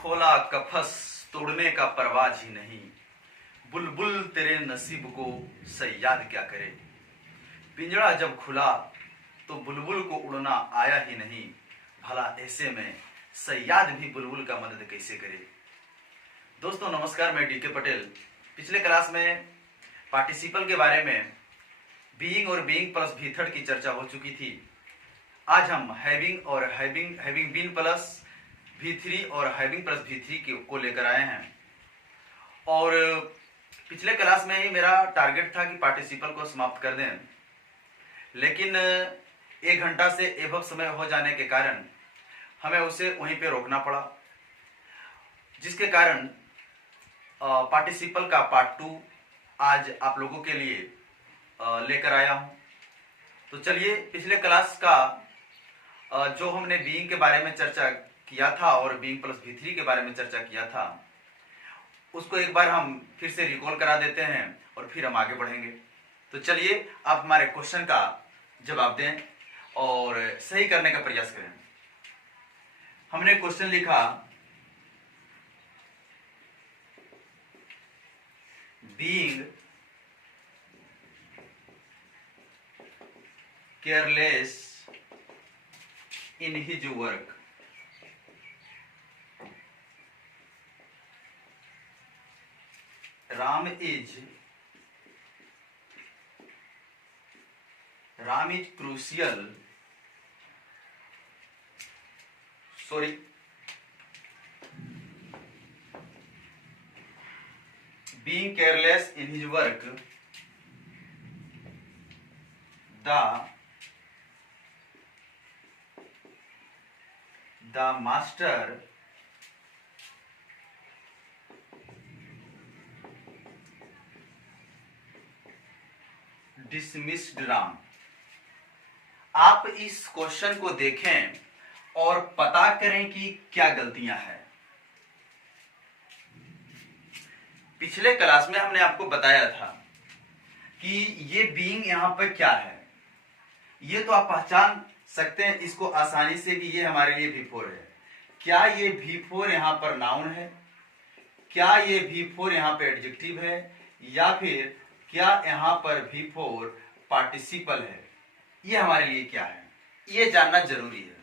खोला कफस तोड़ने का परवाज ही नहीं, बुलबुल तेरे नसीब को सयाद क्या करे। पिंजड़ा जब खुला तो बुलबुल को उड़ना आया ही नहीं, भला ऐसे में सयाद भी बुलबुल का मदद कैसे करे। दोस्तों नमस्कार, मैं डीके पटेल। पिछले क्लास में पार्टिसिपल के बारे में बीइंग और बीइंग प्लस भी थर्ड की चर्चा हो चुकी थी। आज हम हैविंग और हैविंग बीन प्लस V3 और हैविंग प्लस V3 को लेकर आए हैं। और पिछले क्लास में ही मेरा टारगेट था कि पार्टिसिपल को समाप्त कर दें, लेकिन 1 घंटा से एबव समय हो जाने के कारण हमें उसे वहीं पे रोकना पड़ा, जिसके कारण पार्टिसिपल का पार्ट 2 आज आप लोगों के लिए लेकर आया हूं। तो चलिए, पिछले क्लास का जो हमने बीइंग के बारे में चर्चा किया था और बीइंग प्लस V3 के बारे में चर्चा किया था, उसको एक बार हम फिर से रिकॉल करा देते हैं और फिर हम आगे बढ़ेंगे। तो चलिए, आप हमारे क्वेश्चन का जवाब दें और सही करने का प्रयास करें। हमने क्वेश्चन लिखा, being careless in his work, Ram is crucial. Sorry. Being careless in his work, the master dismissed Ram. आप इस क्वेश्चन को देखें और पता करें कि क्या गलतियां हैं। पिछले क्लास में हमने आपको बताया था कि ये बीइंग यहां पर क्या है। ये तो आप पहचान सकते हैं इसको आसानी से कि ये हमारे लिए V4 है। क्या ये V4 यहां पर नाउन है, क्या ये V4 यहां पर एडजेक्टिव है, या फिर क्या यहां पर V4 पार्टिसिपल है, ये हमारे लिए क्या है, ये जानना जरूरी है।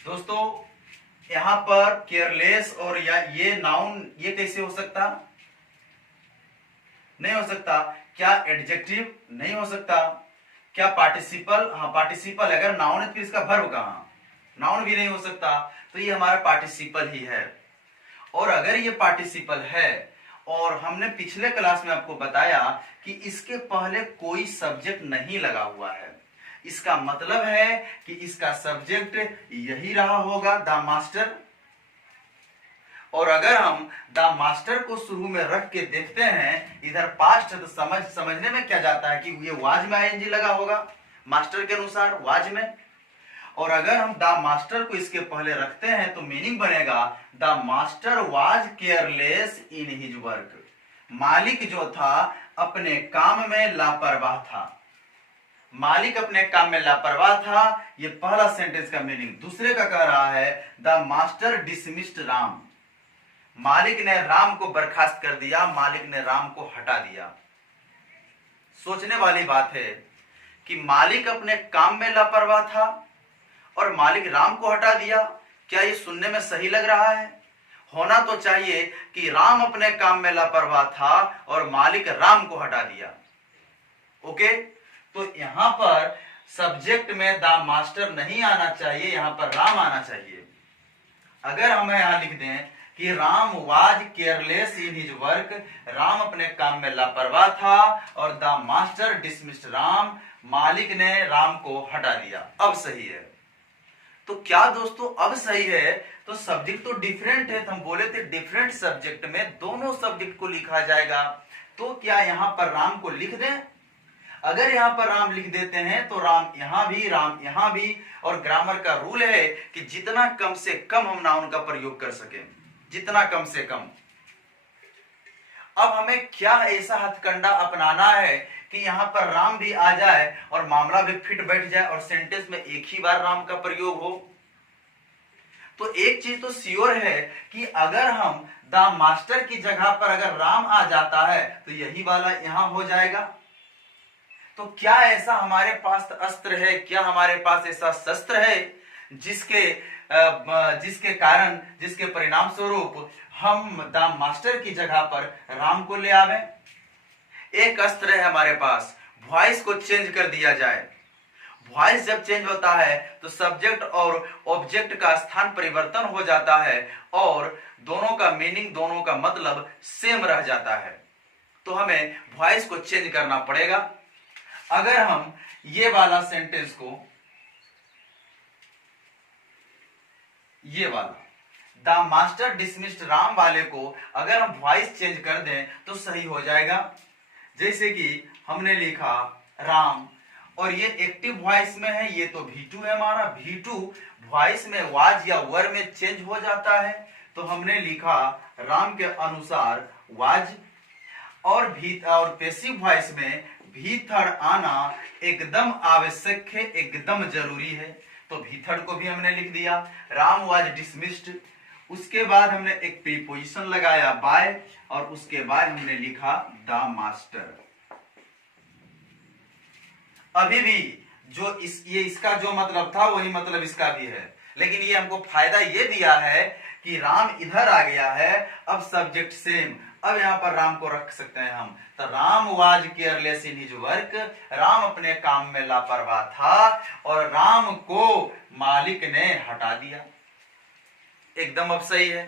दोस्तों यहां पर केयरलेस और या ये नाउन, ये कैसे हो सकता, नहीं हो सकता। क्या एडजेक्टिव, नहीं हो सकता। क्या पार्टिसिपल, हाँ पार्टिसिपल, अगर नाउन है तो इसका वर्ब कहां, नाउन भी नहीं हो सकता। तो ये हमारा पार्टिसिपल ही है। और अगर ये पार्टिसिपल है और हमने पिछले क्लास में आपको बताया कि इसके पहले कोई सब्जेक्ट नहीं लगा हुआ है, इसका मतलब है कि इसका सब्जेक्ट यही रहा होगा, द मास्टर। और अगर हम द मास्टर को शुरू में रख के देखते हैं, इधर पास्ट है तो समझने में क्या जाता है कि ये वाज में आईएनजी लगा होगा, मास्टर के अनुसार वाज में। और अगर हम द मास्टर को इसके पहले रखते हैं तो मीनिंग बनेगा the master was careless in his work. मालिक जो था अपने काम में लापरवाह था, मालिक अपने काम में लापरवाह था। ये पहला सेंटेंस का मीनिंग। दूसरे का कह रहा है द मास्टर डिसमिस्ड राम, मालिक ने राम को बर्खास्त कर दिया, मालिक ने राम को हटा दिया। सोचने वाली बात है कि मालिक अपने काम में लापरवाह था और मालिक राम को हटा दिया। क्या ये सुनने में सही लग रहा है? होना तो चाहिए कि राम अपने काम में लापरवाह था और मालिक राम को हटा दिया। ओके, तो यहां पर सब्जेक्ट में द मास्टर नहीं आना चाहिए, यहां पर राम आना चाहिए। अगर हम यहां लिख दें कि Ram was careless in his work, Ram अपने काम में लापरवाह था और द मास्टर डिसमिस्ड राम, मालिक ने राम को हटा दिया। अब सही है। तो क्या दोस्तों अब सही है? तो सब्जेक्ट तो डिफरेंट है, तो हम बोले थे डिफरेंट सब्जेक्ट में दोनों सब्जेक्ट को लिखा जाएगा। तो क्या यहां पर राम को लिख दें? अगर यहां पर राम लिख देते हैं तो राम यहां भी, और ग्रामर का रूल है कि जितना कम से कम हम नाउन का प्रयोग कर सकें, जितना कम से कम। अब हमें क्या ऐसा हथकंडा अपनाना है कि यहां पर राम भी आ जाए और मामला भी फिट बैठ जाए और सेंटेंस में एक ही बार राम का प्रयोग हो। तो एक चीज तो श्योर है कि अगर हम द मास्टर की जगह पर अगर राम आ जाता है तो यही वाला यहां हो जाएगा। तो क्या ऐसा हमारे पास अस्त्र है, क्या हमारे पास ऐसा शस्त्र है जिसके कारण, जिसके परिणाम स्वरूप हम द मास्टर की जगह पर राम को ले आवे? एक अस्त्र है हमारे पास, वॉइस को चेंज कर दिया जाए। वॉइस जब चेंज होता है तो सब्जेक्ट और ऑब्जेक्ट का स्थान परिवर्तन हो जाता है और दोनों का मीनिंग, दोनों का मतलब सेम रह जाता है। तो हमें वॉइस को चेंज करना पड़ेगा। अगर हम ये वाला सेंटेंस को, ये वाला द मास्टर डिसमिस्ड राम वाले को अगर हम वॉइस चेंज कर दें तो सही हो जाएगा। जैसे कि हमने लिखा राम, और ये एक्टिव वॉइस में है, ये तो V2 है हमारा। V2 वॉइस में वाज या वर में चेंज हो जाता है, तो हमने लिखा राम के अनुसार वाज। और पैसिव वॉइस में भी थर्ड आना एकदम आवश्यक है, एकदम जरूरी है, तो भी थर्ड को भी हमने लिख दिया। राम वाज डिसमिस्ड, उसके बाद हमने एक प्रीपोजिशन लगाया बाय, और उसके बाद हमने लिखा द मास्टर। अभी भी जो इसका जो मतलब था वही मतलब इसका भी है, लेकिन ये हमको फायदा ये दिया है कि राम इधर आ गया है, अब सब्जेक्ट सेम, अब यहां पर राम को रख सकते हैं हम। तो Ram was careless in his work, Ram अपने काम में लापरवाह था और राम को मालिक ने हटा दिया। एकदम अब सही है।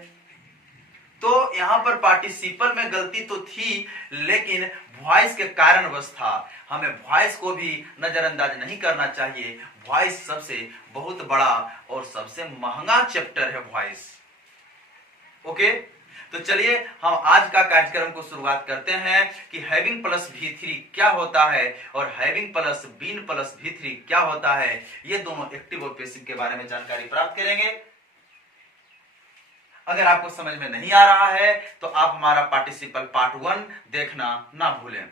तो यहां पर पार्टिसिपल में गलती तो थी, लेकिन वॉइस के कारणवश था। हमें वॉइस को भी नजरअंदाज नहीं करना चाहिए। वॉइस सबसे बहुत बड़ा और सबसे महंगा चैप्टर है वॉइस। ओके, तो चलिए हम आज का कार्यक्रम को शुरुआत करते हैं कि हैविंग प्लस V3 क्या होता है और having plus been plus V3 क्या होता है। ये दोनों एक्टिव और पैसिव के बारे में जानकारी प्राप्त करेंगे। अगर आपको समझ में नहीं आ रहा है तो आप हमारा पार्टिसिपल पार्ट 1 देखना ना भूलें।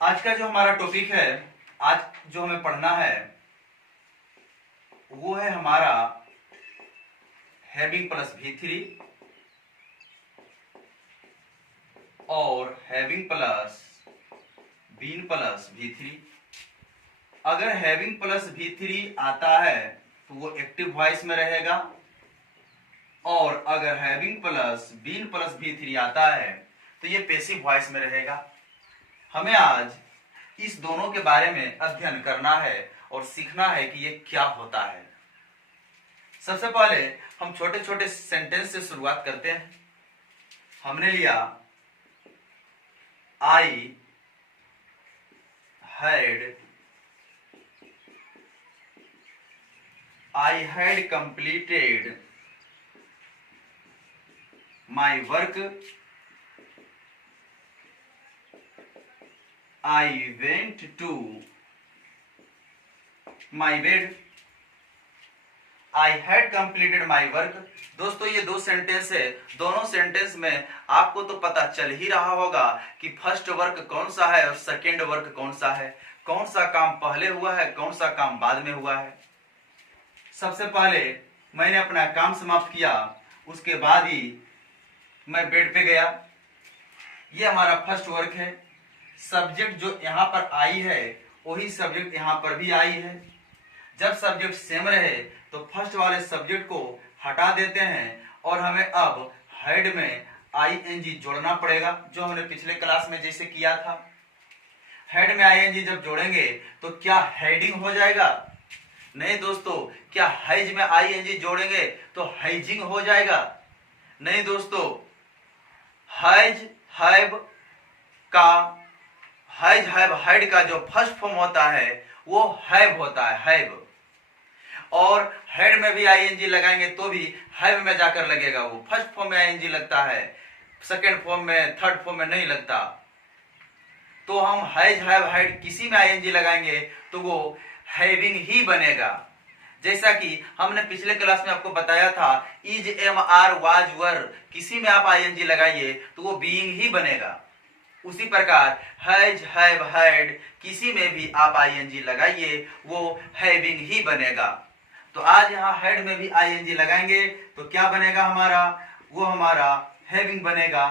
आज का जो हमारा टॉपिक है, आज जो हमें पढ़ना है वो है हमारा हैविंग प्लस V3 और having plus been plus V3। अगर हैविंग प्लस V3 आता है तो वो एक्टिव वॉइस में रहेगा, और अगर having plus been plus V3 आता है तो ये पैसिव वॉइस में रहेगा। हमें आज इस दोनों के बारे में अध्ययन करना है और सीखना है कि ये क्या होता है। सबसे पहले हम छोटे छोटे सेंटेंस से शुरुआत करते हैं। हमने लिया I had completed my work, I went to my bed, I had completed my work। दोस्तों ये दो सेंटेंस है, दोनों सेंटेंस में आपको तो पता चल ही रहा होगा कि फर्स्ट वर्क कौन सा है और सेकेंड वर्क कौन सा है, कौन सा काम पहले हुआ है, कौन सा काम बाद में हुआ है। सबसे पहले मैंने अपना काम समाप्त किया, उसके बाद ही मैं बेड पे गया। ये हमारा फर्स्ट वर्क है। सब्जेक्ट जो यहाँ पर आई है वही सब्जेक्ट यहाँ पर भी आई है। जब सब्जेक्ट सेम रहे तो फर्स्ट वाले सब्जेक्ट को हटा देते हैं और हमें अब हेड में आईएनजी जोड़ना पड़ेगा, जो हमने पिछले क्लास में जैसे किया था। हेड में आईएनजी जब जोड़ेंगे तो क्या हेडिंग हो जाएगा? नहीं दोस्तों। क्या हैज में आईएनजी जोड़ेंगे तो हैजिंग हो जाएगा? नहीं दोस्तों। हैज हैव का हैज हैव हैड का जो फर्स्ट फॉर्म होता है वो हैव होता है, हैव। और हेड में भी आईएनजी लगाएंगे तो भी हैव में जाकर लगेगा। वो फर्स्ट फॉर्म में आईएनजी लगता है, सेकेंड फॉर्म में, थर्ड फॉर्म में नहीं लगता। तो हम हैज हैव हैड किसी में आईएनजी लगाएंगे तो वो हैविंग ही बनेगा। जैसा कि हमने पिछले क्लास में आपको बताया था, is am are was were किसी में आप आईएनजी लगाइए तो वो बीइंग ही बनेगा। उसी प्रकार हैज हैव हैड किसी में भी आप आईएनजी लगाइए वो हैविंग ही बनेगा। तो आज यहाँ हेड में भी आईएनजी लगाएंगे तो क्या बनेगा हमारा? वो हमारा हैविंग बनेगा।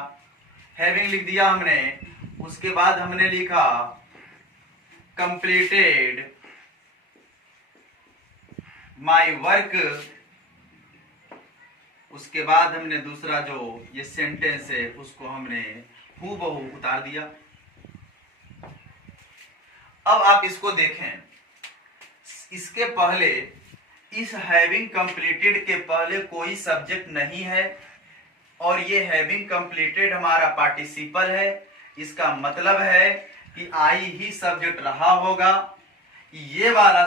हैविंग लिख दिया हमने। उसके बाद हमने लिखा कंप्लीटेड माय वर्क। उसके बाद हमने दूसरा जो ये सेंटेंस है उसको हमने हूबहू उतार दिया। अब आप इसको देखें, इसके पहले, इस हैविंग कंप्लीटेड के पहले कोई सब्जेक्ट नहीं है और ये हैविंग कंप्लीटेड हमारा पार्टिसिपल है। इसका मतलब है कि आई ही सब्जेक्ट रहा होगा। ये वाला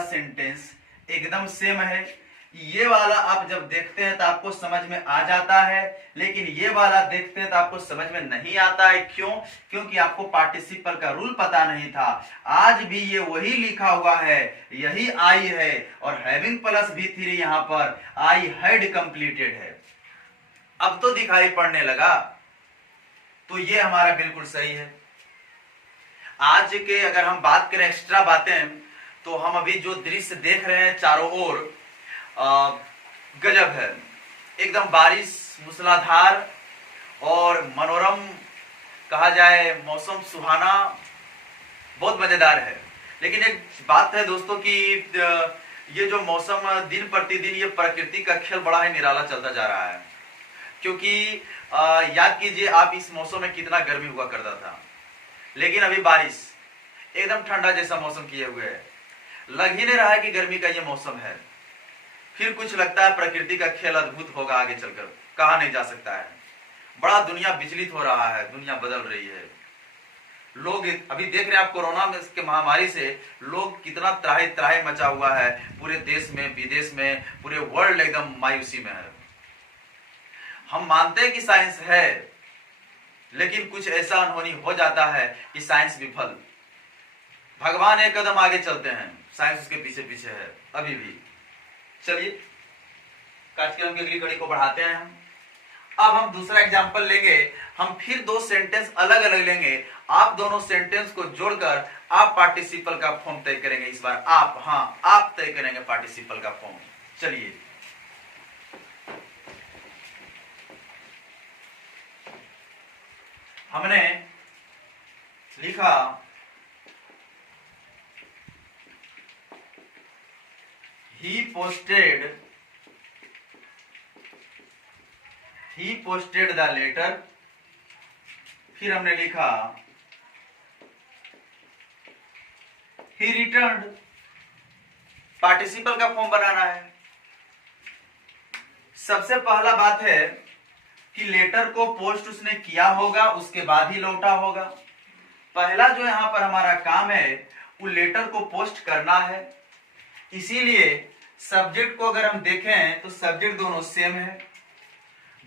सेंटेंस एकदम सेम है। ये वाला आप जब देखते हैं तो आपको समझ में आ जाता है, लेकिन ये वाला देखते हैं तो आपको समझ में नहीं आता है। क्यों? क्योंकि आपको पार्टिसिपल का रूल पता नहीं था। आज भी ये वही लिखा हुआ है, यही आई है और हैविंग प्लस V3 यहां पर आई हैड कंप्लीटेड है। अब तो दिखाई पड़ने लगा। तो ये हमारा बिल्कुल सही है। आज के अगर हम बात करें एक्स्ट्रा बातें, तो हम अभी जो दृश्य देख रहे हैं चारों ओर गजब है। एकदम बारिश मूसलाधार और मनोरम कहा जाए, मौसम सुहाना, बहुत मजेदार है। लेकिन एक बात है दोस्तों कि ये जो मौसम दिन प्रतिदिन ये प्रकृति का खेल बड़ा ही निराला चलता जा रहा है। क्योंकि याद कीजिए आप इस मौसम में कितना गर्मी हुआ करता था, लेकिन अभी बारिश, एकदम ठंडा जैसा मौसम किए हुए है। लग ही नहीं रहा है कि गर्मी का ये मौसम है। फिर कुछ लगता है प्रकृति का खेल अद्भुत होगा आगे चलकर, कहा नहीं जा सकता है। बड़ा दुनिया विचलित हो रहा है, दुनिया बदल रही है। लोग अभी देख रहे हैं आप, कोरोना में के महामारी से लोग कितना त्राही त्राही मचा हुआ है। पूरे देश में, विदेश में, पूरे वर्ल्ड एकदम मायूसी में है। हम मानते हैं कि साइंस है, लेकिन कुछ ऐसा अनहोनी हो जाता है कि साइंस विफल। भगवान एक कदम आगे चलते हैं, साइंस उसके पीछे पीछे है अभी भी। चलिए कार्यक्रम की अगली कड़ी को बढ़ाते हैं हम। अब हम दूसरा एग्जांपल लेंगे। हम फिर दो सेंटेंस अलग अलग लेंगे। आप दोनों सेंटेंस को जोड़कर आप पार्टिसिपल का फॉर्म तय करेंगे। इस बार आप, हाँ, आप तय करेंगे पार्टिसिपल का फॉर्म। चलिए हमने लिखा he posted the letter। फिर हमने लिखा he returned। पार्टिसिपल का फॉर्म बनाना है। सबसे पहला बात है कि लेटर को पोस्ट उसने किया होगा, उसके बाद ही लौटा होगा। पहला जो यहां पर हमारा काम है वो लेटर को पोस्ट करना है। इसीलिए सब्जेक्ट को अगर हम देखें तो सब्जेक्ट दोनों सेम है।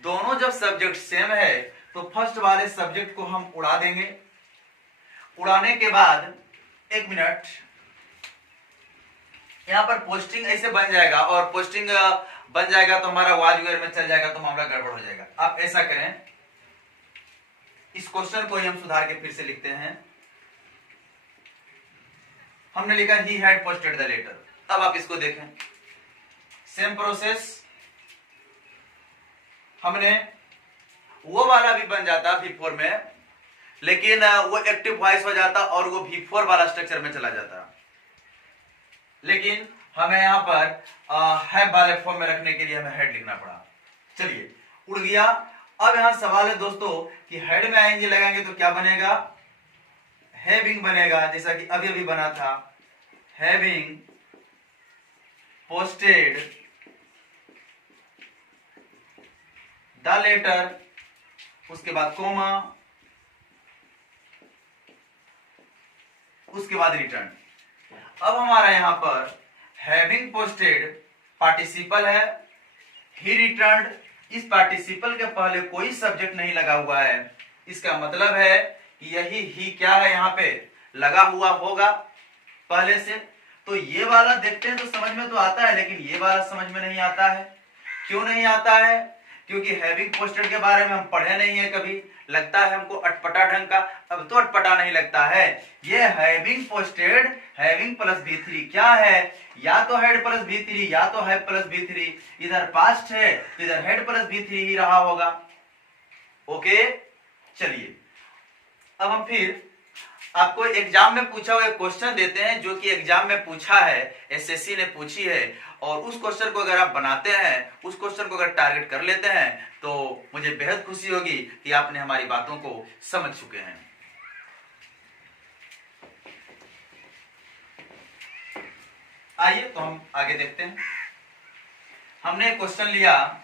दोनों जब सब्जेक्ट सेम है तो फर्स्ट वाले सब्जेक्ट को हम उड़ा देंगे। उड़ाने के बाद, एक मिनट, यहां पर पोस्टिंग ऐसे बन जाएगा और पोस्टिंग बन जाएगा तो हमारा वाज वेयर में चल जाएगा तो मामला गड़बड़ हो जाएगा। आप ऐसा करें, इस क्वेश्चन को ही हम सुधार के फिर से लिखते हैं। हमने लिखा ही हैड पोस्टेड द लेटर। अब आप इसको देखें, सेम प्रोसेस। हमने वो वाला भी बन जाता V4 में, लेकिन वो एक्टिव वॉइस हो जाता और वो V4 वाला स्ट्रक्चर में चला जाता। लेकिन हमें यहां पर हैव वाले फॉर्म में रखने के लिए हमें हेड लिखना पड़ा। चलिए, उड़ गया अब यहां सवाल है दोस्तों कि हेड में आईएनजी लगाएंगे तो क्या बनेगा, हैविंग बनेगा, जैसा कि अभी अभी बना था, हैविंग पोस्टेड द लेटर, उसके बाद कोमा, उसके बाद रिटर्न। अब हमारा यहां पर हैविंग पोस्टेड पार्टिसिपल है, ही रिटर्न्ड, इस पार्टिसिपल के पहले कोई सब्जेक्ट नहीं लगा हुआ है, इसका मतलब है कि यही ही क्या है यहां पे लगा हुआ होगा पहले से। तो ये वाला देखते हैं तो समझ में तो आता है, लेकिन ये वाला समझ में नहीं आता है। क्यों नहीं आता है? क्योंकि हैविंग पोस्टेड के बारे में हम पढ़े नहीं है कभी, लगता है हमको अटपटा ढंग का। अब तो अटपटा नहीं लगता है, ये having posted, having plus V3 क्या है, या तो हेड प्लस V3 या तो हैव प्लस V3, इधर पास्ट है तो इधर हेड प्लस V3 ही रहा होगा। ओके, चलिए अब हम फिर आपको एग्जाम में पूछा हुआ क्वेश्चन देते हैं, जो कि एग्जाम में पूछा है, एसएससी ने पूछी है, और उस क्वेश्चन को अगर आप बनाते हैं, उस क्वेश्चन को अगर टारगेट कर लेते हैं, तो मुझे बेहद खुशी होगी कि आपने हमारी बातों को समझ चुके हैं। आइए तो हम आगे देखते हैं। हमने क्वेश्चन लिया,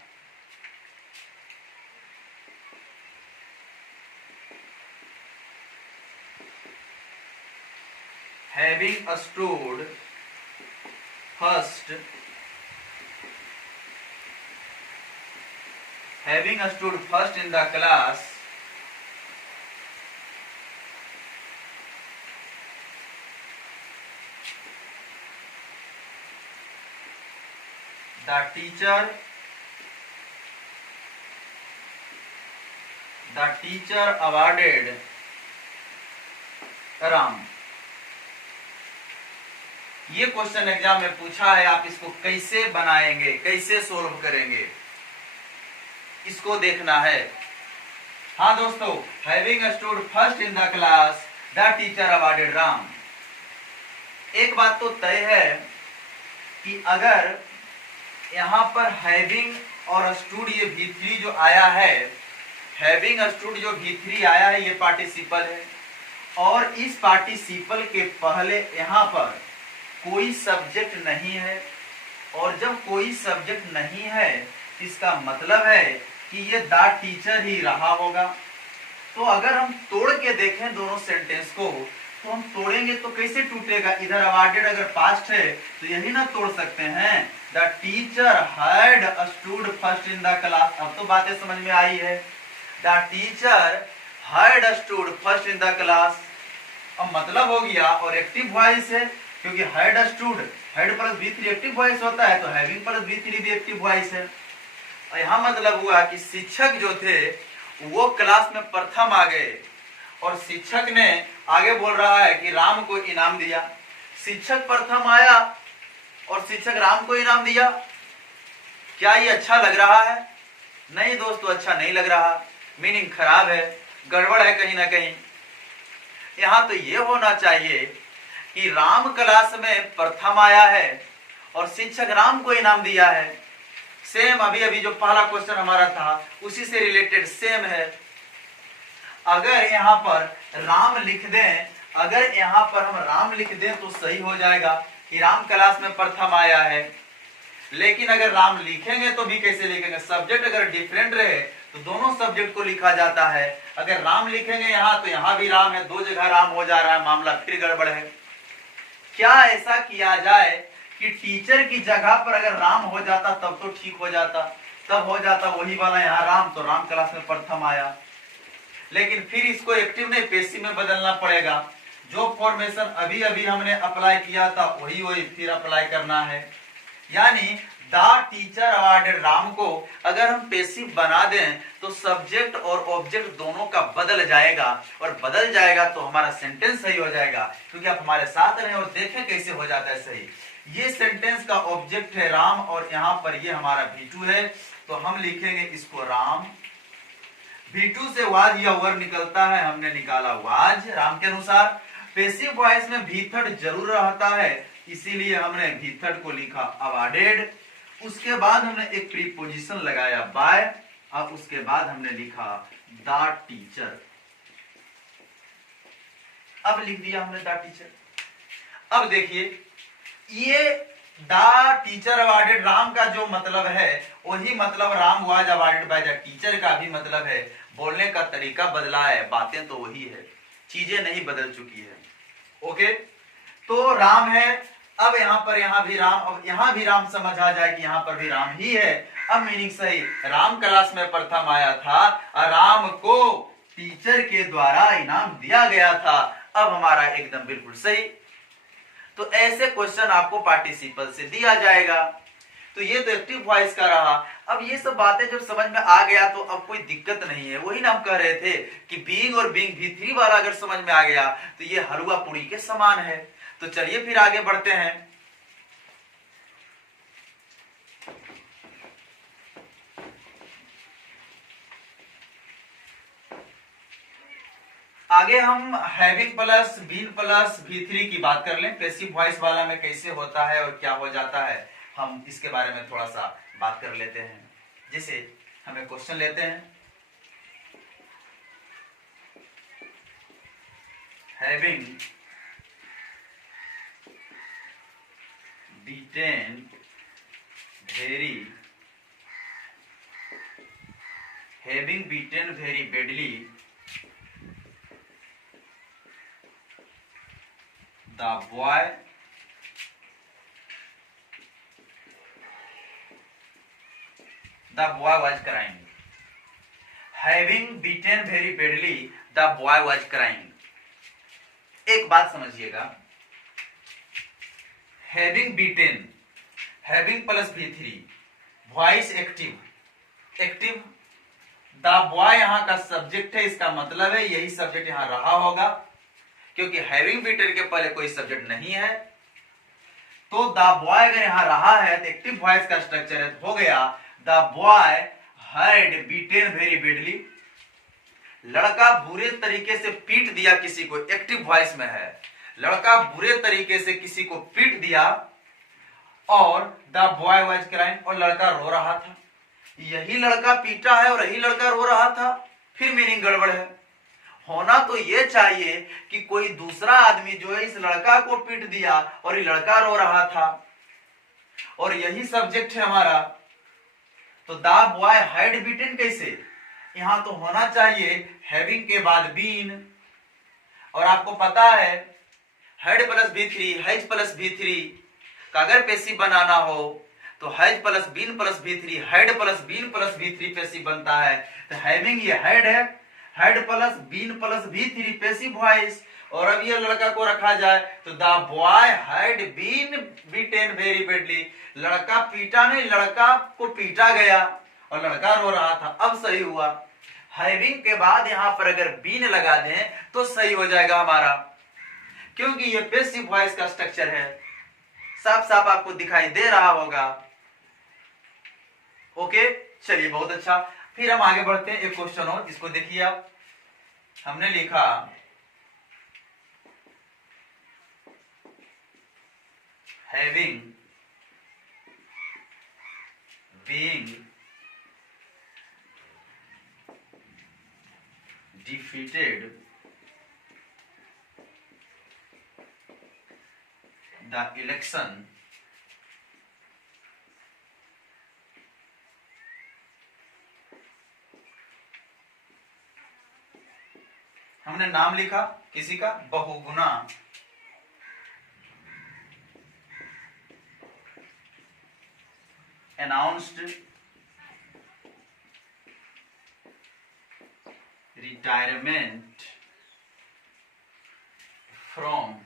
having stood first in the class, the teacher awarded Ram। ये क्वेश्चन एग्जाम में पूछा है, आप इसको कैसे बनाएंगे, कैसे सोल्व करेंगे, इसको देखना है। हाँ दोस्तों, having stood first in the class the teacher awarded Ram. एक बात तो तय है कि अगर यहां पर हैविंग और स्टूड ये V3 जो आया है, हैविंग स्टूड जो V3 आया है, ये पार्टिसिपल है, और इस पार्टिसिपल के पहले यहां पर कोई सब्जेक्ट नहीं है, और जब कोई सब्जेक्ट नहीं है इसका मतलब है कि ये द टीचर ही रहा होगा। तो अगर हम तोड़ के देखें दोनों सेंटेंस को, तो हम तोड़ेंगे तो कैसे टूटेगा, इधर अवार्डेड अगर पास्ट है तो यही ना तोड़ सकते हैं, the teacher had stood first in the class. अब तो बातें समझ में आई है, the teacher had stood first in the class, अब मतलब हो गया, और एक्टिव वॉइस है, क्योंकि had stood, head plus V3 active voice होता है, तो हैविंग प्लस V3 भी एक्टिव वॉइस है। और यहां मतलब हुआ कि शिक्षक जो थे वो क्लास में प्रथम आ गए, और शिक्षक ने आगे बोल रहा है कि राम को इनाम दिया। शिक्षक प्रथम आया और शिक्षक राम को इनाम दिया, क्या ये अच्छा लग रहा है? नहीं दोस्तों, अच्छा नहीं लग रहा, मीनिंग खराब है, गड़बड़ है कहीं ना कहीं। यहां तो ये होना चाहिए कि राम क्लास में प्रथम आया है और शिक्षक राम को इनाम दिया है। सेम अभी अभी जो पहला क्वेश्चन हमारा था उसी से रिलेटेड सेम है। अगर यहाँ पर राम लिख दें, अगर यहाँ पर हम राम लिख दें तो सही हो जाएगा कि राम क्लास में प्रथम आया है, लेकिन अगर राम लिखेंगे तो भी कैसे लिखेंगे, सब्जेक्ट अगर डिफरेंट रहे तो दोनों सब्जेक्ट को लिखा जाता है। अगर राम लिखेंगे यहाँ तो यहाँ भी राम है, दो जगह राम हो जा रहा है, मामला फिर गड़बड़ है। क्या ऐसा किया जाए कि टीचर की जगह पर अगर राम हो जाता तब तो ठीक हो जाता, तब हो जाता वही वाला यहाँ राम, तो राम क्लास में प्रथम आया, लेकिन फिर इसको एक्टिव नहीं पैसिव में बदलना पड़ेगा। जो फॉर्मेशन अभी अभी हमने अप्लाई किया था वही फिर अप्लाई करना है। यानी द टीचर अवार्डेड राम को अगर हम पैसिव बना दें तो सब्जेक्ट और ऑब्जेक्ट दोनों का बदल जाएगा, और बदल जाएगा तो हमारा सेंटेंस सही हो जाएगा। क्योंकि आप हमारे साथ रहे और देखें कैसे हो जाता है सही। ये सेंटेंस का ऑब्जेक्ट है राम, और यहाँ पर ये हमारा V2 है, तो हम लिखेंगे इसको राम। V2 से वाज या वर निकलता है, हमने निकाला वाज राम के अनुसार। पैसिव वॉइस में भी थर्ड जरूर रहता है, इसीलिए हमने भी थर्ड को लिखा अवार्डेड। उसके बाद हमने एक प्रीपोजिशन लगाया बाय, अब उसके बाद हमने लिखा द टीचर। अब लिख दिया हमने द टीचर। अब देखिए ये द टीचर अवार्डेड राम का जो मतलब है वही मतलब Ram was awarded by the teacher का भी मतलब है। बोलने का तरीका बदला है, बातें तो वही है, चीजें नहीं बदल चुकी है। ओके, तो राम है, अब यहां भी राम, अब यहां भी राम समझ आ जाए कि यहां पर भी राम ही है। अब मीनिंग सही, राम क्लास में प्रथम आया था और राम को टीचर के द्वारा इनाम दिया गया था। अब हमारा एकदम बिल्कुल सही। तो ऐसे क्वेश्चन आपको पार्टिसिपल से दिया जाएगा। तो ये तो एक्टिव वॉइस का रहा। अब ये सब बातें जब समझ में आ गया तो अब कोई दिक्कत नहीं है। वही ना हम कह रहे थे कि बीइंग और बीइंग V3 वाला अगर समझ में आ गया तो ये हलवा पूरी के समान है। तो चलिए फिर आगे बढ़ते हैं। आगे हम having plus been plus V3 की बात कर लें। पैसिव वॉइस वाला में कैसे होता है और क्या हो जाता है, हम इसके बारे में थोड़ा सा बात कर लेते हैं। जैसे हमें क्वेश्चन लेते हैं, having beaten very badly the boy was crying. Having beaten very badly, the boy was crying. एक बात समझिएगा, having beaten, having plus V3, voice active, the boy यहाँ का सब्जेक्ट है, इसका मतलब है यही सब्जेक्ट यहाँ रहा होगा, क्योंकि हैविंग बीटन के पहले कोई सब्जेक्ट नहीं है। तो द बॉय अगर यहां रहा है तो एक्टिव वॉइस का स्ट्रक्चर हो गया the boy had beaten very badly. लड़का बुरे तरीके से पीट दिया किसी को, एक्टिव वॉइस में है, लड़का बुरे तरीके से किसी को पीट दिया और द बॉय वाज क्राइंग, और लड़का रो रहा था। यही लड़का पीटा है और यही लड़का रो रहा था, फिर मीनिंग गड़बड़ है। होना तो ये चाहिए कि कोई दूसरा आदमी जो है इस लड़का को पीट दिया और ये लड़का रो रहा था, और यही सब्जेक्ट है हमारा। तो द बॉय हैड बीटन कैसे, यहां तो होना चाहिए हैविंग के बाद बीन, और आपको पता है had plus V3, has plus V3 का अगर पैसिव बनाना हो तो has plus been plus V3, had plus been plus V3 passive बनता है। तो हैविंग ये हैड है, had plus been plus V3 passive voice, और अब ये लड़का को रखा जाए तो the boy had been beaten very badly, लड़का पीटा नहीं, लड़का को पीटा गया और लड़का रो रहा था। अब सही हुआ। हैविंग के बाद यहां पर अगर बीन लगा दें तो सही हो जाएगा हमारा, क्योंकि ये पैसिव वॉइस का स्ट्रक्चर है। साफ साफ आपको दिखाई दे रहा होगा। ओके, चलिए बहुत अच्छा। फिर हम आगे बढ़ते हैं, एक क्वेश्चन और, इसको देखिए आप। हमने लिखा having being defeated the election हमने नाम लिखा किसी का, Bahuguna announced retirement from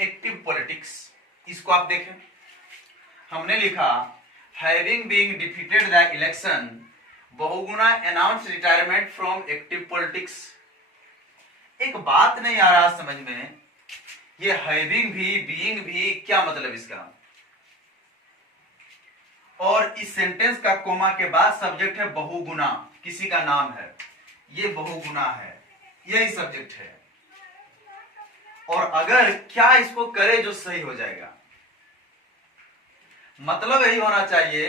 active politics. इसको आप देखें, हमने लिखा having being defeated the election, Bahuguna announce retirement from active politics. एक बात नहीं आ रहा समझ में, ये हैविंग भी बीइंग भी क्या मतलब इसका, और इस सेंटेंस का कोमा के बाद सब्जेक्ट है बहुगुना, किसी का नाम है, ये बहुगुना है, यही सब्जेक्ट है। और अगर क्या इसको करे जो सही हो जाएगा, मतलब यही होना चाहिए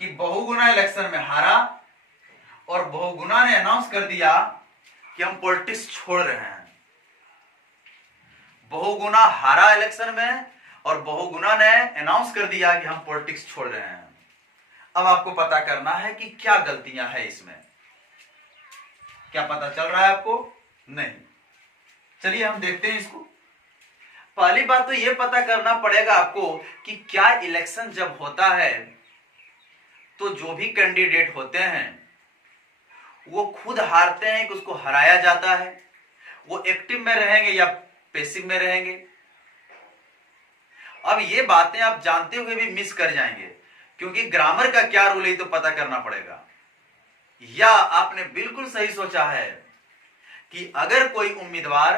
कि बहुगुणा इलेक्शन में हारा और बहुगुणा ने अनाउंस कर दिया कि हम पॉलिटिक्स छोड़ रहे हैं। बहुगुणा हारा इलेक्शन में और बहुगुणा ने अनाउंस कर दिया कि हम पॉलिटिक्स छोड़ रहे हैं। अब आपको पता करना है कि क्या गलतियां हैं इसमें। क्या पता चल रहा है आपको? नहीं। चलिए हम देखते हैं इसको। पहली बात तो यह पता करना पड़ेगा आपको कि क्या इलेक्शन जब होता है तो जो भी कैंडिडेट होते हैं वो खुद हारते हैं कि उसको हराया जाता है, वो एक्टिव में रहेंगे या पैसिव में रहेंगे। अब ये बातें आप जानते हुए भी मिस कर जाएंगे, क्योंकि ग्रामर का क्या रूल है तो पता करना पड़ेगा। या आपने बिल्कुल सही सोचा है कि अगर कोई उम्मीदवार,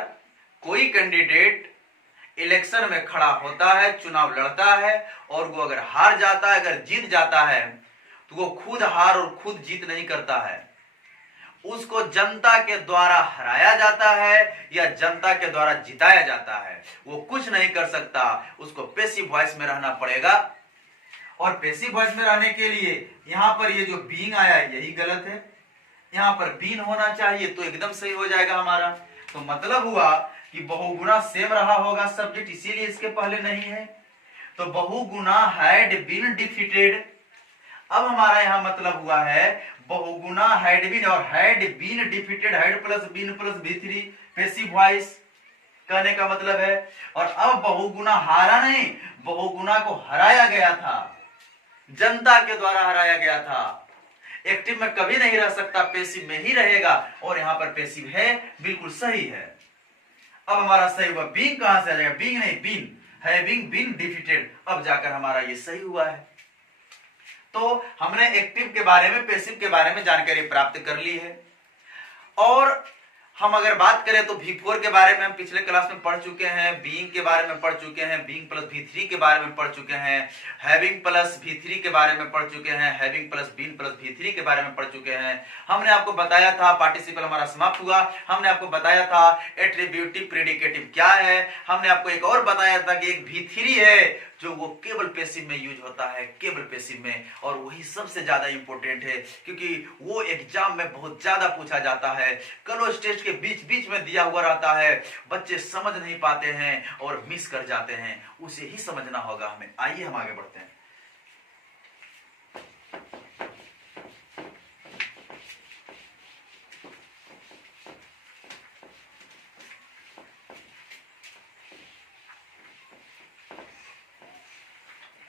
कोई कैंडिडेट इलेक्शन में खड़ा होता है, चुनाव लड़ता है और वो अगर हार जाता है, अगर जीत जाता है, तो वो खुद हार और खुद जीत नहीं करता है, उसको जनता के द्वारा हराया जाता है या जनता के द्वारा जिताया जाता है। वो कुछ नहीं कर सकता, उसको पैसिव वॉइस में रहना पड़ेगा। और पैसिव वॉइस में रहने के लिए यहां पर ये जो बीइंग आया है यही गलत है, यहां पर बीन होना चाहिए तो एकदम सही हो जाएगा हमारा। तो मतलब हुआ कि बहुगुणा सेम रहा होगा सब्जेक्ट, इसीलिए इसके पहले नहीं है। तो बहुगुणा हैड बीन डिफीटेड। अब हमारा यहां मतलब हुआ है बहुगुणा हैड बीन और had been defeated, had plus been plus V3 passive voice कहने का मतलब है। और अब बहुगुणा हारा नहीं, बहुगुणा को हराया गया था, जनता के द्वारा हराया गया था। एक्टिव में कभी नहीं रह सकता, पैसिव में ही रहेगा और यहां पर पैसिव है, बिल्कुल सही है। अब हमारा सही हुआ। बीइंग कहां से आ जाएगा? बीइंग नहीं, बीन, हैविंग बीन डिफीटेड। अब जाकर हमारा ये सही हुआ है। तो हमने एक्टिव के बारे में, पैसिव के बारे में जानकारी प्राप्त कर ली है। और हम अगर बात करें तो V4 के बारे में हम पिछले क्लास में पढ़ चुके हैं, बीइंग के बारे में पढ़ चुके हैं, बीइंग प्लस V3 के बारे में पढ़ चुके हैं, हैविंग प्लस V3 के बारे में पढ़ चुके हैं, having plus been plus V3 के बारे में पढ़ चुके हैं। हमने आपको बताया था, पार्टिसिपल हमारा समाप्त हुआ, हमने आपको बताया था एट्रीब्यूटिव प्रेडिकेटिव क्या है। हमने आपको एक और बताया था कि एक V3 है जो वो केवल पैसिव में यूज होता है, केवल पैसिव में, और वही सबसे ज्यादा इंपॉर्टेंट है क्योंकि वो एग्जाम में बहुत ज्यादा पूछा जाता है। क्लोज टेस्ट के बीच बीच में दिया हुआ रहता है, बच्चे समझ नहीं पाते हैं और मिस कर जाते हैं, उसे ही समझना होगा हमें। आइए हम आगे बढ़ते हैं।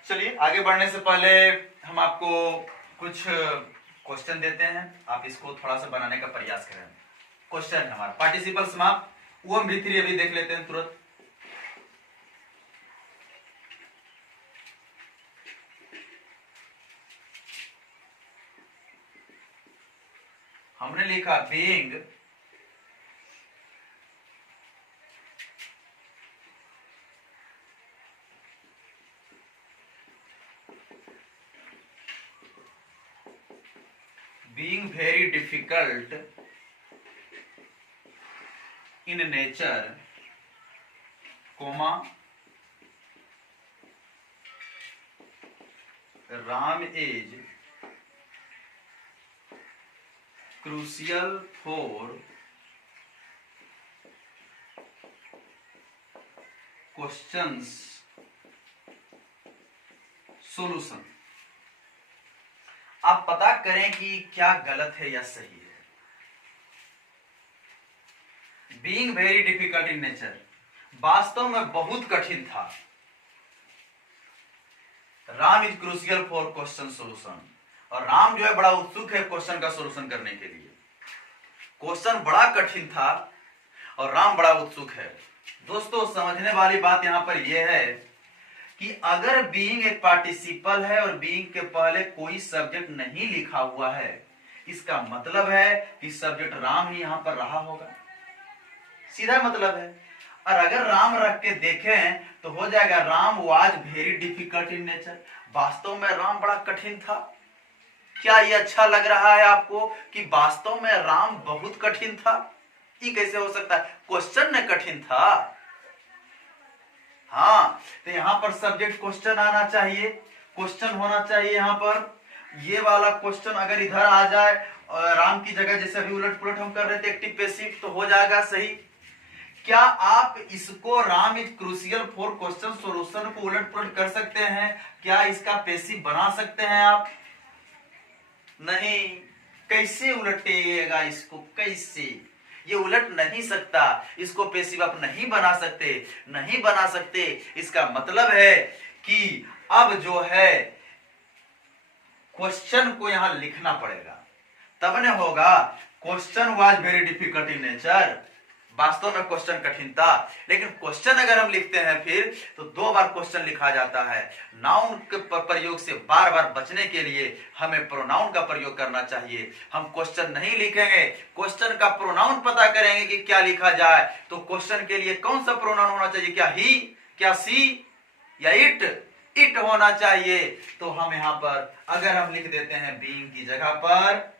चलिए आगे बढ़ने से पहले हम आपको कुछ क्वेश्चन देते हैं, आप इसको थोड़ा सा बनाने का प्रयास करें। क्वेश्चन हमारा पार्टिसिपल समाप्त, वो हम V3 अभी देख लेते हैं तुरंत। हमने लिखा being being very difficult in nature, comma, Ram is crucial for questions solution। आप पता करें कि क्या गलत है या सही है। Being very difficult in nature वास्तव में बहुत कठिन था। Ram is crucial for question solution, और राम जो है बड़ा उत्सुक है क्वेश्चन का सोल्यूशन करने के लिए। क्वेश्चन बड़ा कठिन था और राम बड़ा उत्सुक है। दोस्तों समझने वाली बात यहां पर यह है कि अगर बीइंग एक पार्टिसिपल है और बीइंग के पहले कोई सब्जेक्ट नहीं लिखा हुआ है, इसका मतलब है कि सब्जेक्ट राम ही यहां पर रहा होगा, सीधा मतलब है। और अगर राम रख के देखें तो हो जाएगा Ram was very difficult in nature. वास्तव में राम बड़ा कठिन था। क्या ये अच्छा लग रहा है आपको कि वास्तव में राम बहुत कठिन था? ये कैसे हो सकता है? क्वेश्चन में कठिन था। हाँ, तो यहां पर सब्जेक्ट क्वेश्चन आना चाहिए। क्वेश्चन होना चाहिए यहाँ पर। ये वाला क्वेश्चन अगर इधर आ जाए राम की जगह, जैसे अभी उलट पुलट हम कर रहे थे एक्टिव पैसिव, तो हो जाएगा सही। क्या आप इसको Ram is crucial for question solution को उलट पुलट कर सकते हैं? क्या इसका पैसिव बना सकते हैं आप? नहीं। कैसे उलटेगा इसको? कैसे? ये उलट नहीं सकता, इसको पैसिव आप नहीं बना सकते, नहीं बना सकते। इसका मतलब है कि अब जो है क्वेश्चन को यहां लिखना पड़ेगा, तब न होगा। Question was very difficult in nature, वास्तव में क्वेश्चन कठिन था, लेकिन क्वेश्चन अगर हम लिखते हैं फिर तो 2 बार क्वेश्चन लिखा जाता है। नाउन के प्रयोग से बार बार बचने के लिए हमें प्रोनाउन का प्रयोग करना चाहिए। हम क्वेश्चन नहीं लिखेंगे, क्वेश्चन का प्रोनाउन पता करेंगे कि क्या लिखा जाए। तो क्वेश्चन के लिए कौन सा प्रोनाउन होना चाहिए? क्या ही, क्या सी, या इट? इट होना चाहिए। तो हम यहां पर अगर हम लिख देते हैं बीइंग की जगह पर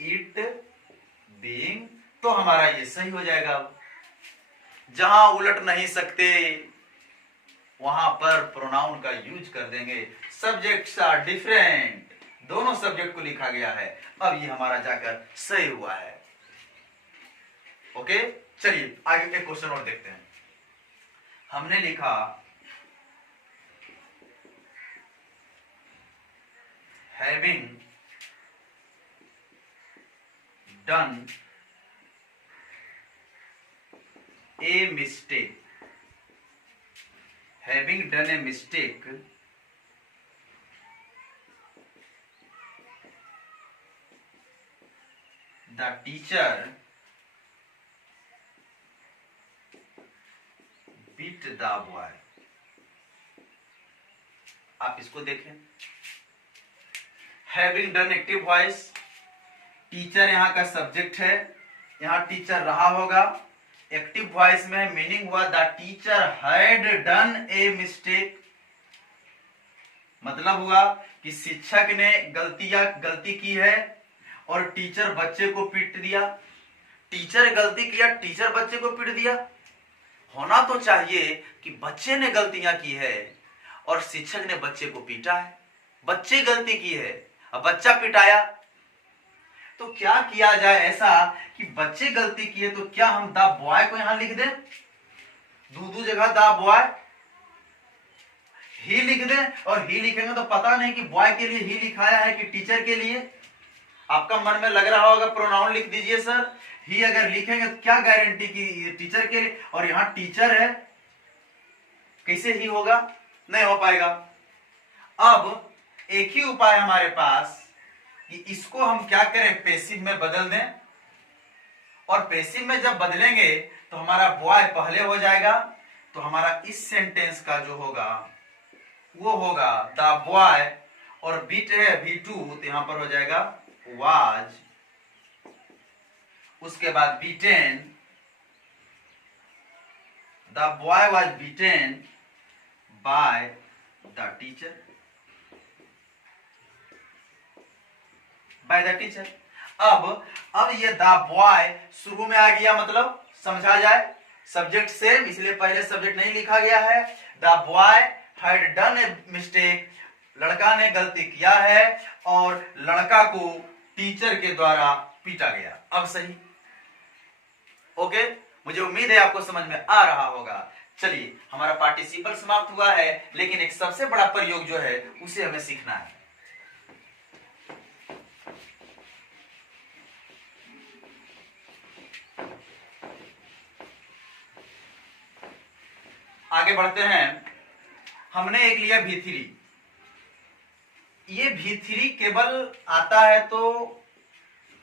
इट बीइंग, तो हमारा ये सही हो जाएगा। जहां उलट नहीं सकते वहां पर प्रोनाउन का यूज कर देंगे। सब्जेक्ट्स आर डिफरेंट, दोनों सब्जेक्ट को लिखा गया है। अब ये हमारा जाकर सही हुआ है। ओके, चलिए आगे के क्वेश्चन और देखते हैं। हमने लिखा having done a mistake, having done a mistake, the teacher beat the boy। आप इसको देखें, having done active voice, teacher यहां का सब्जेक्ट है, यहां टीचर रहा होगा। एक्टिव वॉइस में मीनिंग हुआ the teacher had done a mistake, मतलब हुआ कि शिक्षक ने गलती की है और टीचर बच्चे को पीट दिया। टीचर गलती किया, टीचर बच्चे को पीट दिया। होना तो चाहिए कि बच्चे ने गलतियां की है और शिक्षक ने बच्चे को पीटा है। बच्चे गलती की है, अब बच्चा पिटाया। तो क्या किया जाए ऐसा कि बच्चे गलती किए, तो क्या हम द बॉय को यहां लिख दें? दूदू जगह द बॉय ही लिख दें, और ही लिखेंगे तो पता नहीं कि बॉय के लिए ही लिखाया है कि टीचर के लिए। आपका मन में लग रहा होगा प्रोनाउन लिख दीजिए सर। ही अगर लिखेंगे तो क्या गारंटी कि टीचर के लिए, और यहां टीचर है, कैसे ही होगा? नहीं हो पाएगा। अब एक ही उपाय हमारे पास कि इसको हम क्या करें, पैसिव में बदल दें। और पैसिव में जब बदलेंगे तो हमारा बॉय पहले हो जाएगा। तो हमारा इस सेंटेंस का जो होगा वो होगा द बॉय, और बीट है V2, तो यहां पर हो जाएगा वाज, उसके बाद beaten, the boy was beaten by the teacher, by the teacher. अब ये द बॉय शुरू में आ गया, मतलब समझा जाए सब्जेक्ट सेम, इसलिए पहले सब्जेक्ट नहीं लिखा गया है। The boy had done a mistake, लड़का ने गलती किया है और लड़का को टीचर के द्वारा पीटा गया। अब सही? ओके, मुझे उम्मीद है आपको समझ में आ रहा होगा। चलिए, हमारा पार्टिसिपल समाप्त हुआ है, लेकिन एक सबसे बड़ा प्रयोग जो है उसे हमें सीखना है। आगे बढ़ते हैं। हमने एक लिया V3। ये V3 केवल आता है तो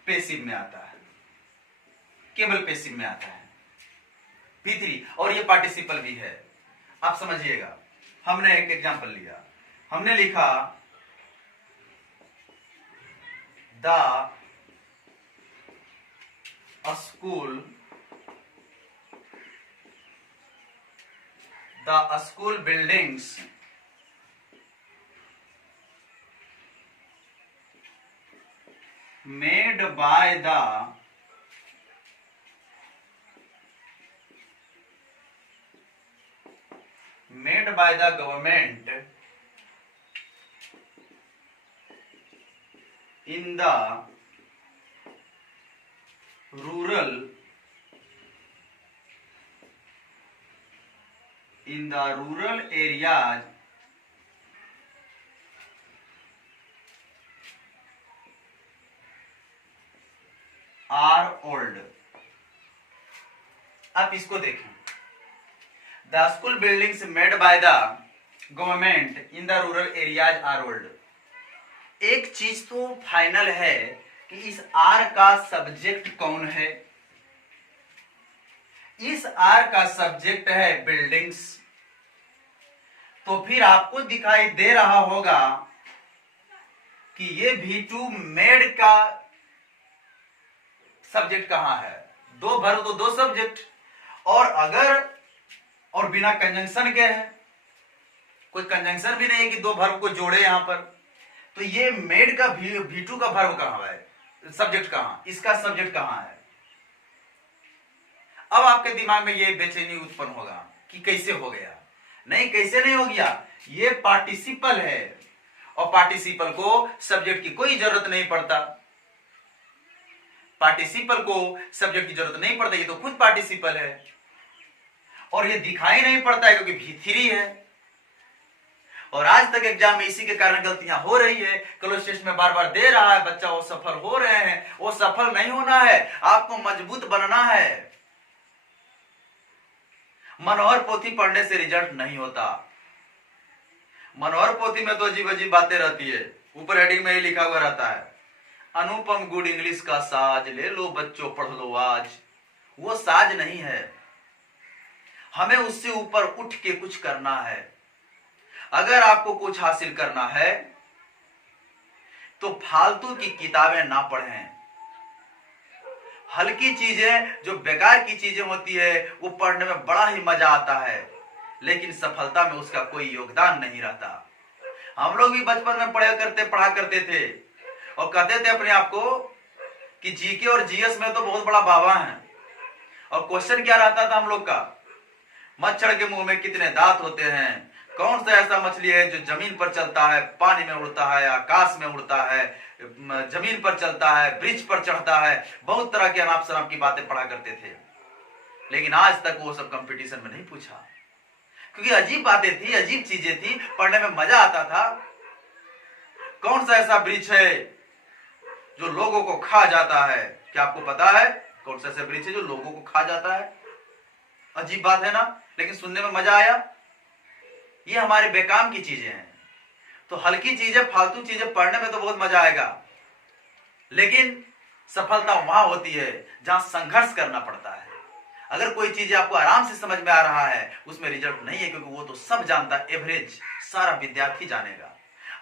पैसिव में आता है, केवल पैसिव में आता है V3, और ये पार्टिसिपल भी है। आप समझिएगा, हमने एक एग्जांपल लिया। हमने लिखा the school buildings made by the government in the rural areas are old. आप इसको देखें, the school buildings made by the government in the rural areas are old. एक चीज तो फाइनल है कि इस आर का सब्जेक्ट कौन है. इस आर का सब्जेक्ट है बिल्डिंग्स. तो फिर आपको दिखाई दे रहा होगा कि ये V2 मेड का सब्जेक्ट कहां है. दो वर्ब तो दो सब्जेक्ट, और अगर और बिना कंजंक्शन के है, कोई कंजंक्शन भी नहीं है कि दो वर्ब को जोड़े यहां पर. तो ये मेड का V2 का वर्ब कहां है, सब्जेक्ट कहां, इसका सब्जेक्ट कहां है. अब आपके दिमाग में ये बेचैनी उत्पन्न होगा कि कैसे हो गया. नहीं, कैसे नहीं हो गया. ये पार्टिसिपल है और पार्टिसिपल को सब्जेक्ट की कोई जरूरत नहीं पड़ता. पार्टिसिपल को सब्जेक्ट की जरूरत नहीं पड़ता, ये तो खुद पार्टिसिपल है. और ये दिखाई नहीं पड़ता है क्योंकि V3 है. और आज तक एग्जाम में इसी के कारण गलतियां हो रही है. क्लोज टेस्ट में बार बार दे रहा है बच्चा, वो सफल हो रहे हैं. वो सफल नहीं होना है, आपको मजबूत बनना है. मनोहर पोथी पढ़ने से रिजल्ट नहीं होता. मनोहर पोथी में तो अजीब अजीब बातें रहती है. ऊपर हेडिंग में ही लिखा हुआ रहता है, अनुपम गुड इंग्लिश का साज ले लो बच्चों पढ़ लो आज. वो साज नहीं है, हमें उससे ऊपर उठ के कुछ करना है. अगर आपको कुछ हासिल करना है तो फालतू की किताबें ना पढ़ें. हल्की चीजें, जो बेकार की चीजें होती है, वो पढ़ने में बड़ा ही मजा आता है, लेकिन सफलता में उसका कोई योगदान नहीं रहता. हम लोग भी बचपन में पढ़ा करते थे और कहते थे अपने आप को कि जीके और जीएस में तो बहुत बड़ा बाबा है. और क्वेश्चन क्या रहता था हम लोग का, मच्छर के मुंह में कितने दांत होते हैं, कौन सा ऐसा मछली है जो जमीन पर चलता है, पानी में उड़ता है, आकाश में उड़ता है, जमीन पर चलता है, ब्रिज पर चढ़ता है. बहुत तरह के अनाप शनाप की बातें पढ़ा करते थे. लेकिन आज तक वो सब कंपटीशन में नहीं पूछा, क्योंकि अजीब बातें थी, अजीब चीजें थी, पढ़ने में मजा आता था. कौन सा ऐसा ब्रिज है जो लोगों को खा जाता है. क्या आपको पता है कौन सा ऐसा ब्रिज है जो लोगों को खा जाता है. अजीब बात है ना, लेकिन सुनने में मजा आया. ये हमारे बेकाम की चीजें हैं. तो हल्की चीजें, फालतू चीजें पढ़ने में तो बहुत मजा आएगा, लेकिन सफलता वहां होती है जहां संघर्ष करना पड़ता है. अगर कोई चीज आपको आराम से समझ में आ रहा है, उसमें रिजल्ट नहीं है, क्योंकि वो तो सब जानता है, एवरेज सारा विद्यार्थी जानेगा.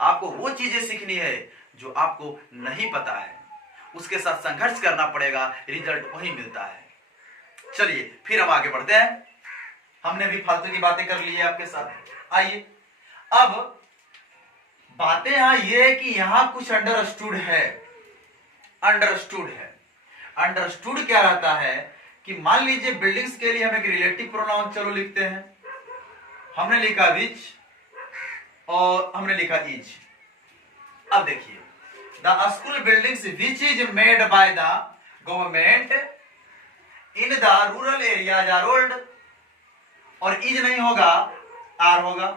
आपको वो चीजें सीखनी है जो आपको नहीं पता है, उसके साथ संघर्ष करना पड़ेगा, रिजल्ट वही मिलता है. चलिए फिर हम आगे बढ़ते हैं. हमने भी फालतू की बातें कर ली है आपके साथ. आइए, अब बातें यहां ये है कि यहां कुछ अंडरस्टूड है. अंडरस्टूड है, अंडरस्टूड क्या रहता है कि मान लीजिए बिल्डिंग्स के लिए हम एक रिलेटिव प्रोनाउन चलो लिखते हैं. हमने लिखा विच और हमने लिखा इज. अब देखिए, the school buildings which is made by the government in the rural areas are old. और इज नहीं होगा, आर होगा,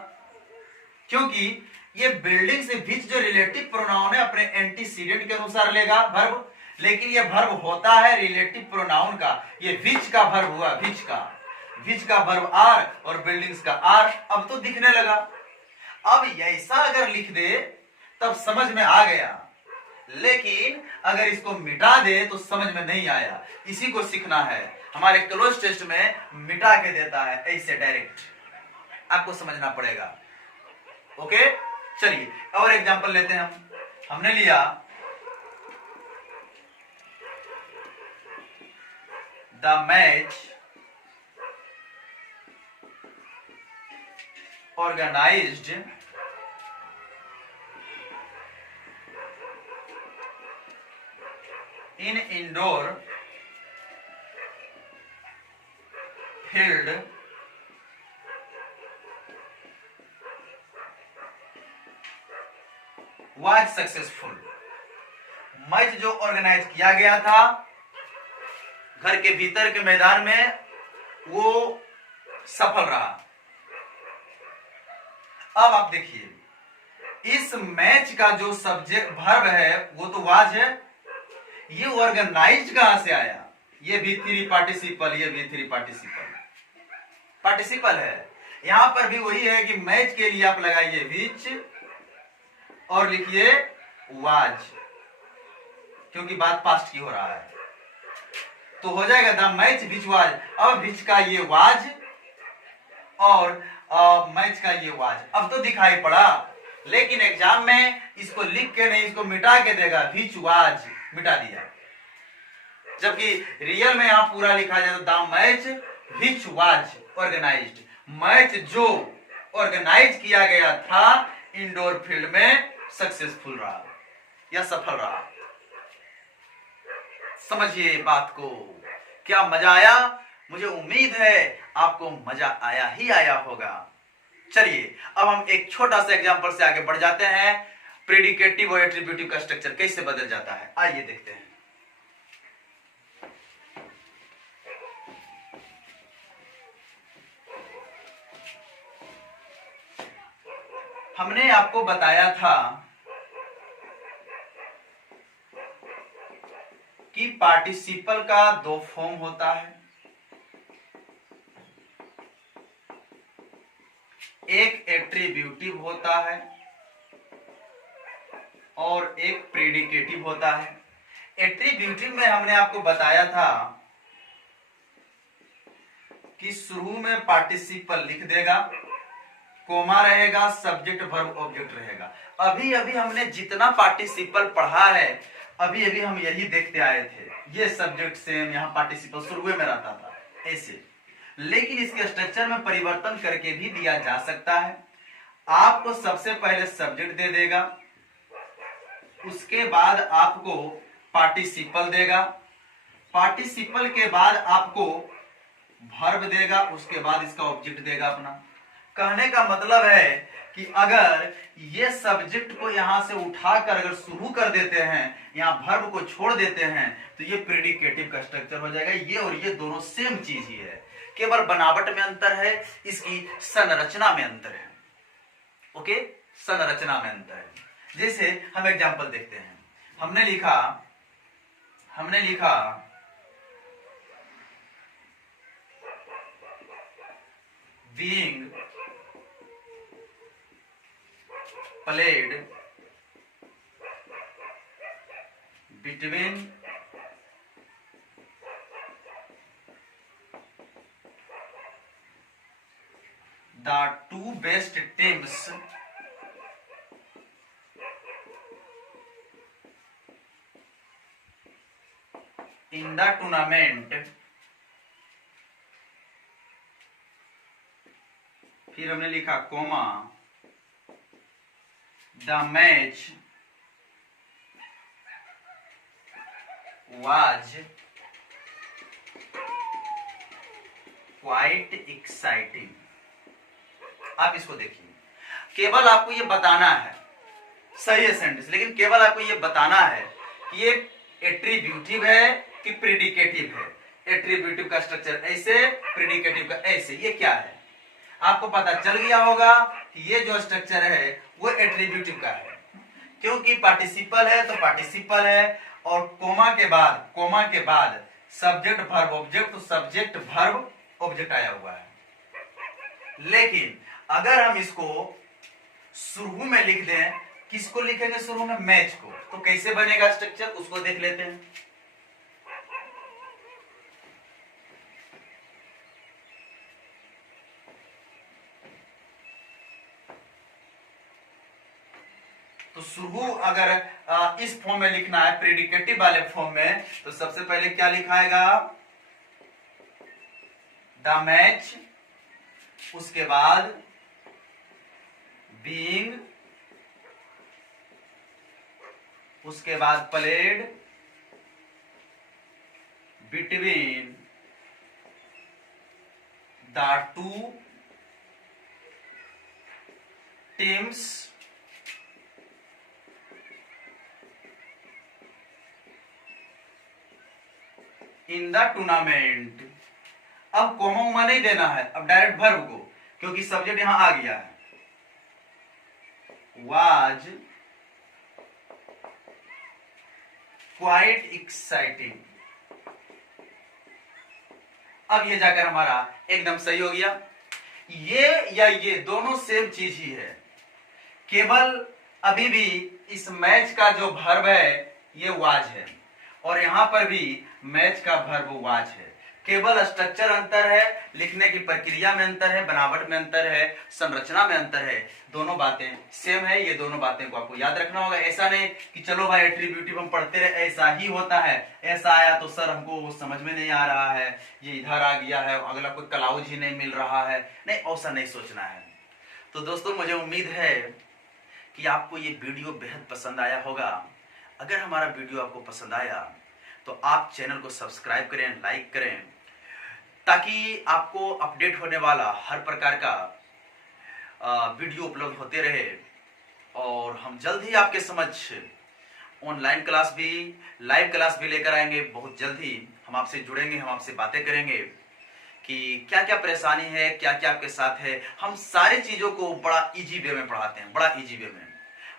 क्योंकि ये बिल्डिंग से विच जो रिलेटिव प्रोनाउन है अपने एंटीसीडेंट के अनुसार लेगा वर्ब, लेकिन ये वर्ब होता है रिलेटिव प्रोनाउन का. ये विच का वर्ब हुआ, विच का वर्ब आर और बिल्डिंग्स का आर. अब तो दिखने लगा. अब ऐसा अगर लिख दे तब समझ में आ गया, लेकिन अगर इसको मिटा दे तो समझ में नहीं आया. इसी को सीखना है. हमारे क्लोज टेस्ट में मिटा के देता है, ऐसे डायरेक्ट आपको समझना पड़ेगा. ओके, चलिए और एग्जांपल लेते हैं. हमने लिया the match organised in indoor field was successful. Match जो ऑर्गेनाइज किया गया था घर के भीतर के मैदान में, वो सफल रहा। अब आप देखिए, इस मैच का जो सब्जेक्ट वर्ब है वो तो वाज है, ये ऑर्गेनाइज कहां से आया? ये भी थ्री पार्टिसिपल, ये भी थ्री पार्टिसिपल है। यहां पर भी वही है कि मैच के लिए आप लगाइए विच और लिखिए वाज, क्योंकि बात पास्ट की हो रहा है, तो हो जाएगा द मैच विच वाज। अब विच का ये वाज और मैच का ये वाज, अब तो दिखाई पड़ा, लेकिन एग्जाम में इसको लिख के नहीं, इसको मिटा के देगा, विच वाज मिटा दिया। जबकि रियल में यहां पूरा लिखा जाए तो the match which was organised, match जो ऑर्गेनाइज किया गया था इंडोर फील्ड में सक्सेसफुल रहा या सफल रहा। समझिए बात को, क्या मजा आया? मुझे उम्मीद है आपको मजा आया ही आया होगा। चलिए अब हम एक छोटा सा एग्जांपल से आगे बढ़ जाते हैं, प्रेडिकेटिव और एट्रीब्यूटिव का स्ट्रक्चर कैसे बदल जाता है, आइए देखते हैं। हमने आपको बताया था कि पार्टिसिपल का दो फॉर्म होता है, एक एट्रीब्यूटिव होता है और एक प्रेडिकेटिव होता है। एट्रीब्यूटिव में हमने आपको बताया था कि शुरू में पार्टिसिपल लिख देगा, कोमा रहेगा, सब्जेक्ट वर्ब ऑब्जेक्ट रहेगा। अभी अभी हमने जितना पार्टिसिपल पढ़ा है, अभी अभी हम यही देखते आए थे, ये सब्जेक्ट सेम, यहाँ पार्टिसिपल शुरू में रहता था ऐसे, लेकिन इसके स्ट्रक्चर में परिवर्तन करके भी दिया जा सकता है। आपको सबसे पहले सब्जेक्ट दे देगा, उसके बाद आपको पार्टिसिपल देगा, पार्टिसिपल के बाद आपको वर्ब देगा, उसके बाद इसका ऑब्जेक्ट देगा अपना। कहने का मतलब है कि अगर ये सब्जेक्ट को यहां से उठाकर अगर शुरू कर देते हैं, यहां वर्ब को छोड़ देते हैं, तो ये प्रेडिकेटिव का स्ट्रक्चर हो जाएगा। ये और ये दोनों सेम चीज ही है, केवल बनावट में अंतर है, इसकी संरचना में अंतर है। ओके, संरचना में अंतर है। जैसे हम एग्जांपल देखते हैं, हमने लिखा being played between the two best teams in the tournament। फिर हमने लिखा coma the match was quite exciting। आप इसको देखिए, केवल आपको ये बताना है, सही है सेंटेंस, लेकिन केवल आपको ये बताना है कि ये एट्रीब्यूटिव है कि प्रेडिकेटिव है। एट्रीब्यूटिव का स्ट्रक्चर ऐसे, प्रेडिकेटिव का ऐसे, ये क्या है आपको पता चल गया होगा कि ये जो स्ट्रक्चर है वो एट्रीब्यूटिव का है, क्योंकि पार्टिसिपल है तो पार्टिसिपल है, और कोमा के बाद सब्जेक्ट वर्ब ऑब्जेक्ट, तो सब्जेक्ट वर्ब ऑब्जेक्ट आया हुआ है। लेकिन अगर हम इसको शुरू में लिख दें, किसको लिखेंगे शुरू में? मैच को, तो कैसे बनेगा स्ट्रक्चर, उसको देख लेते हैं। तो शुरू अगर इस फॉर्म में लिखना है, प्रेडिकेटिव वाले फॉर्म में, तो सबसे पहले क्या लिखाएगा? द मैच, उसके बाद बीइंग, उसके बाद played between the two teams in the tournament. अब कोमा उमा नहीं देना है, अब डायरेक्ट वर्ब को, क्योंकि सब्जेक्ट यहां आ गया है। Was quite exciting. अब ये जाकर हमारा एकदम सही हो गया। ये या ये दोनों सेम चीज ही है, केवल अभी भी इस मैच का जो वर्ब है ये वाज है, और यहां पर भी मैच का वर्ब वाज है। केवल स्ट्रक्चर अंतर है, लिखने की प्रक्रिया में अंतर है, बनावट में अंतर है, संरचना में अंतर है। दोनों बातें सेम है। ये दोनों बातें को आपको याद रखना होगा। ऐसा नहीं कि चलो भाई एट्रीब्यूटिव हम पढ़ते रहे, ऐसा ही होता है, ऐसा आया तो सर हमको वो समझ में नहीं आ रहा है, ये इधर आ गया है, अगला कोई क्लाउज ही नहीं मिल रहा है। नहीं, ऐसा नहीं सोचना है। तो दोस्तों, मुझे उम्मीद है कि आपको ये वीडियो बेहद पसंद आया होगा। अगर हमारा वीडियो आपको पसंद आया तो आप चैनल को सब्सक्राइब करें, लाइक करें, ताकि आपको अपडेट होने वाला हर प्रकार का वीडियो उपलब्ध होते रहे। और हम जल्द ही आपके समक्ष ऑनलाइन क्लास भी, लाइव क्लास भी लेकर आएंगे। बहुत जल्द ही हम आपसे जुड़ेंगे, हम आपसे बातें करेंगे कि क्या क्या परेशानी है, क्या क्या आपके साथ है। हम सारी चीजों को बड़ा इजी वे में पढ़ाते हैं, बड़ा इजी वे में।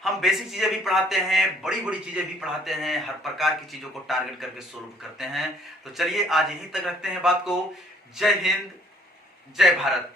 हम बेसिक चीजें भी पढ़ाते हैं, बड़ी बड़ी चीजें भी पढ़ाते हैं, हर प्रकार की चीजों को टारगेट करके सोल्व करते हैं। तो चलिए आज यहीं तक रखते हैं बात को। जय हिंद, जय भारत।